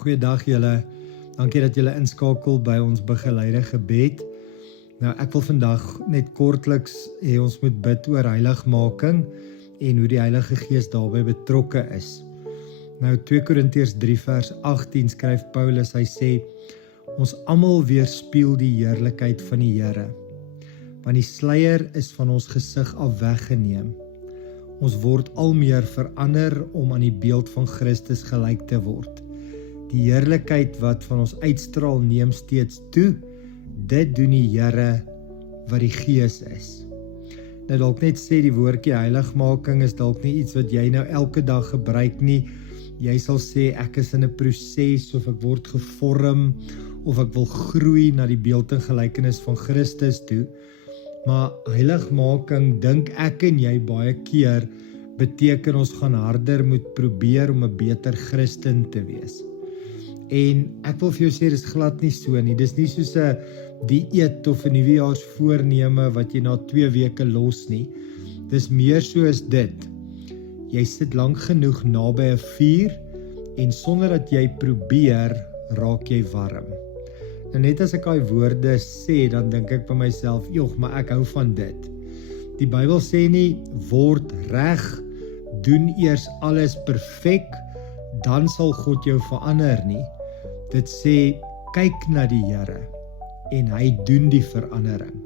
Goeiedag julle. Dankie dat julle inskakel by ons begeleide gebed. Nou, ek wil vandag net kortliks hê ons moet bid oor heiligmaking en hoe die Heilige Gees daarbey betrokke is. Nou 2 Korintiërs 3 vers 18 skryf Paulus, hy sê, ons almal weerspieël die heerlikheid van die Here, want die sluier is van ons gesig af weggeneem. Ons word al meer verander om aan die beeld van Christus gelyk te word. Die heerlikheid wat van ons uitstraal neem steeds toe, dit doen die Here wat die Gees is. Nou dalk net sê die woordjie heiligmaking is dalk nie iets wat jy nou elke dag gebruik nie. Jy sal sê ek is in 'n proses of ek word gevorm of ek wil groei na die beeld en gelykenis van Christus toe. Maar heiligmaking dink ek en jy baie keer beteken ons gaan harder moet probeer om 'n beter Christen te wees. En ek wil vir jou sê, dis glad nie so nie. Dis nie soos 'n dieet of 'n nuwejaarsvoorneme wat jy na 2 weke los nie. Dis meer so as dit. Jy sit lank genoeg naby 'n vuur en sonder dat jy probeer, raak jy warm. Nou net as ek daai woorde sê, dan dink ek by myself, "Jog, maar ek hou van dit." Die Bybel sê nie, word reg, doen eers alles perfek, dan sal God jou verander nie. Dit sê, kyk na die Here en hy doen die verandering.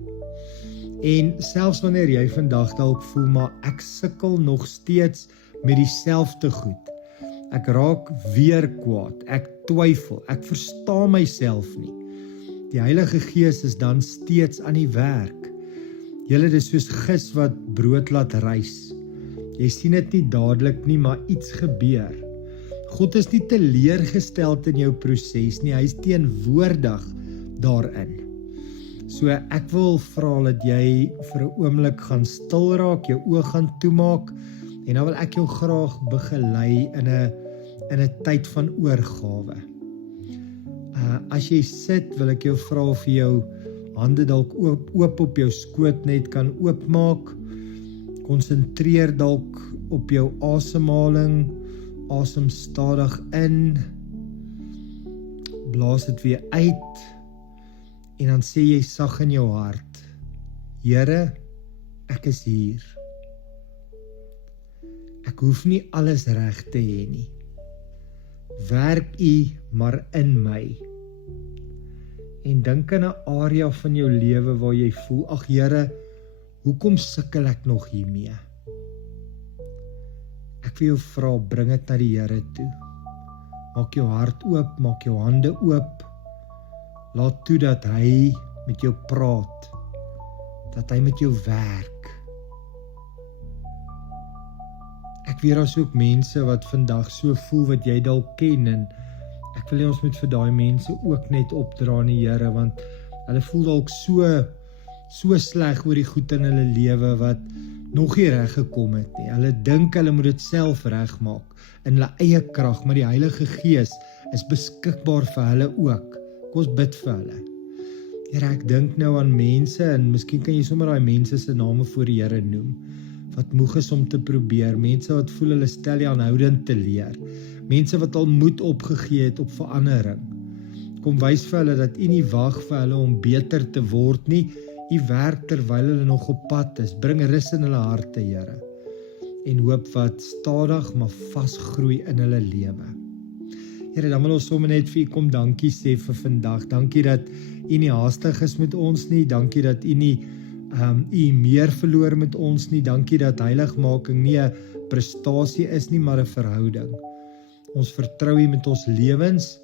En selfs wanneer jy vandag dalk voel, maar ek sukkel nog steeds met dieselfde goed. Ek raak weer kwaad, ek twyfel, ek verstaan myself nie. Die Heilige Gees is dan steeds aan die werk. Julle, dis soos gis wat brood laat rys. Jy sien dit nie dadelik nie, maar iets gebeur. God is nie teleurgesteld in jou proses nie, hy is teenwoordig daarin. So ek wil vra dat jy vir 'n oomblik gaan stil raak, jou oë gaan toemaak en dan wil ek jou graag begelei in 'n tyd van oorgawe. As jy sit, wil ek jou vra of jy jou hande dalk oop op jou skoot net kan oopmaak. Konsentreer dalk op jou asemhaling. Asem stadig in, blaas dit weer uit en dan sê jy sag in jou hart, Here, ek is hier. Ek hoef nie alles reg te hê nie. Werk U maar in my. En dink aan 'n area van jou lewe waar jy voel, ag Here, hoekom sukkel ek nog hiermee? Ek wil jou vra, bring dit na die Here toe. Maak jou hart oop, maak jou hande oop. Laat toe dat hy met jou praat, dat hy met jou werk. Ek weet daar's ook mense wat vandag so voel wat jy dalk ken en ek wil hê ons moet vir daai mense ook net opdra aan die Here, want hulle voel dalk so sleg oor die goed in hulle lewe wat nog nie reg gekom het nie. Hulle dink hulle moet dit self regmaak in hulle eie krag, maar die Heilige Gees is beskikbaar vir hulle ook. Kom ons bid vir hulle. Here, ek dink nou aan mense en miskien kan jy sommer daai mense se name voor die Here noem, wat moeg is om te probeer, mense wat voel hulle stel nie aanhoudend te leer, mense wat al moed opgegee het op verandering. Kom wys vir hulle dat U nie wag vir hulle om beter te word nie, U werk terwyl hulle nog op pad is. Bring rus in hulle harte, Here, en hoop wat stadig maar vas groei in hulle lewe. Here, dan wil ons sommer net vir U kom dankie sê vir vandag. Dankie dat U nie haastig is met ons nie. Dankie dat U nie U meer verloor met ons nie. Dankie dat heiligmaking nie 'n prestasie is nie, maar 'n verhouding. Ons vertrou U met ons lewens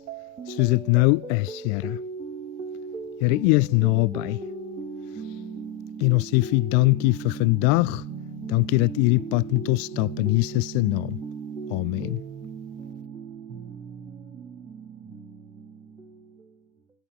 soos dit nou is, Here. Here, U is naby. En ons sê vir U dankie vir vandag. Dankie dat U hierdie pad met ons stap in Jesus se naam. Amen.